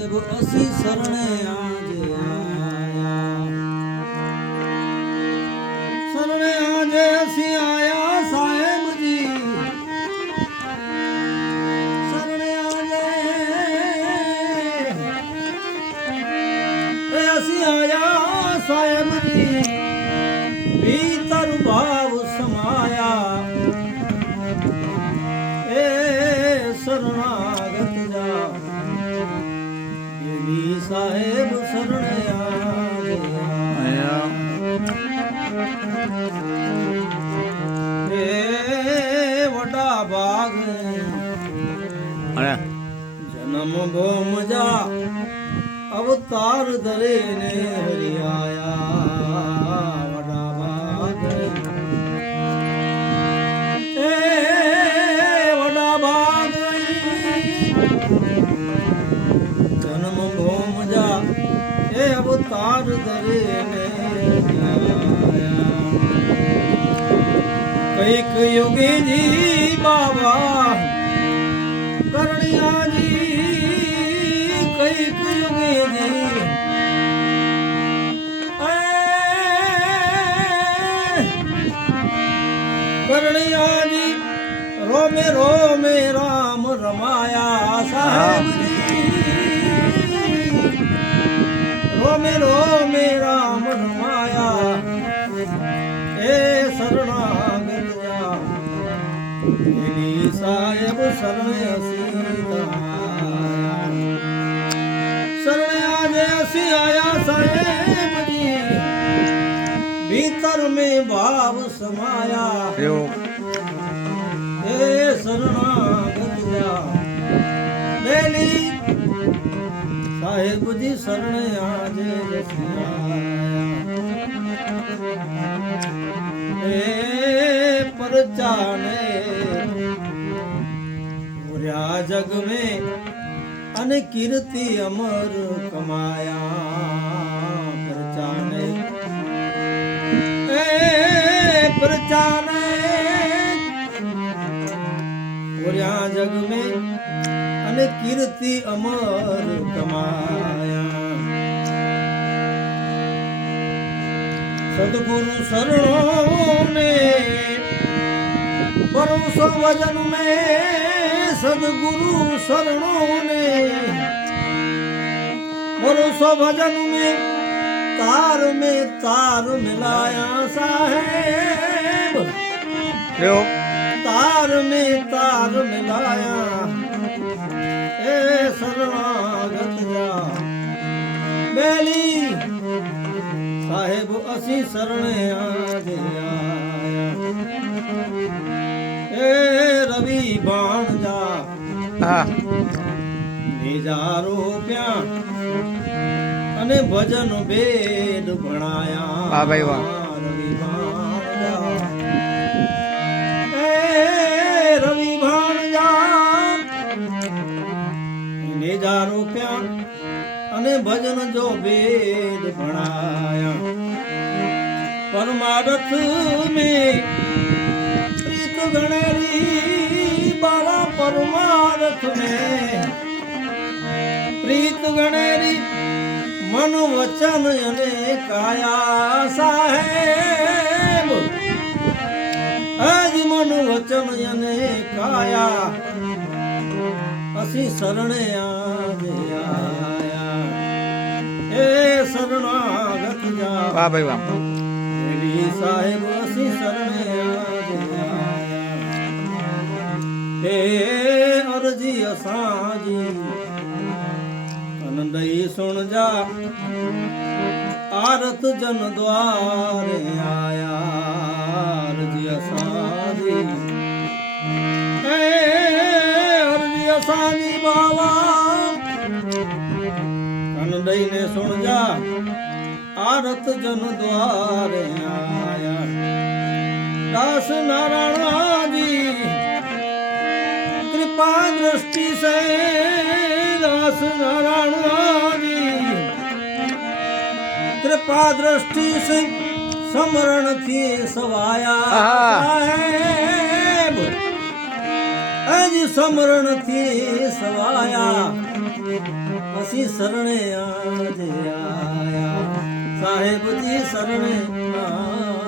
સાહેબ અસી શરણે સાહેબ શરણે. એ વડા ભાગ જન્મ ભૂમ જા અવતાર ધરીને હરિયાયા કંઈક યોગીજી બાબા કરણિયાજી કંઈક યોગીજી. કરણિયાજી રોમે રોમે શરણાગત જા એની સાહેબ શરણે શરણે આજે અસી આયા સાહેબજી ભીતર મેં ભાવ સમાયા સાહેબજી શરણે આજે અસી પરચાને પૂર્યા જગ में અને કીર્તિ અમર કમાયા પરચાને એ પરચાને પૂર્યા જગ મે અને કીર્તિ અમર કમાયા સદગુરુ શરણો ને પરોસો વજન મે સદગુરુ શરણો ને પરોસો ભજન મે તાર મે તાર મિલાયા સાહેબ. તાર મે તાર મિલાયા. એ શરણાગત જા. બેલી સાહેબ અસી શરણે આ ગયા. રવિ બાણજા. નિજારો પ્યા અને ભજન ભેદ ભણાયા. વાહ ભાઈ વાહ. રવિ ભાણજા રવિ ભાણજા નિજારો પ્યા અને ભજન જો ભેદ ભણાયા. પરમારથ में ગણેરી બાલા પરમાર્થને પ્રીત ગણેરી મન વચન અને કાયા સાહેબ. આજ મન વચન અને કાયા. ਅਸੀਂ ਸਰਣੇ ਆਇਆ ਏ ਸਰਣਾ ਰਖ ਜਾ ਵਾਹ ਭਾਈ ਵਾਹ ਜੀ ਸਾਹਿਬ આયા. હે અરજી અસાજી. કનદઈ સુણ જા. આરત જન દ્વારે આયા. અરજી અસાજી. હે અરજી અસાજી બાવા. કનદઈ ને સુણ જા. આરત જન દ્વારે આયા. દાસ નારાયણજી કૃપા દૃષ્ટિ સે દાસ નારાયણજી કૃપા દ્રષ્ટિ સે સમરણથી સવાયા અજ સમરણથી સવાયા. પછી શરણે આજે આયા. સાહેબજી શરણે આયા.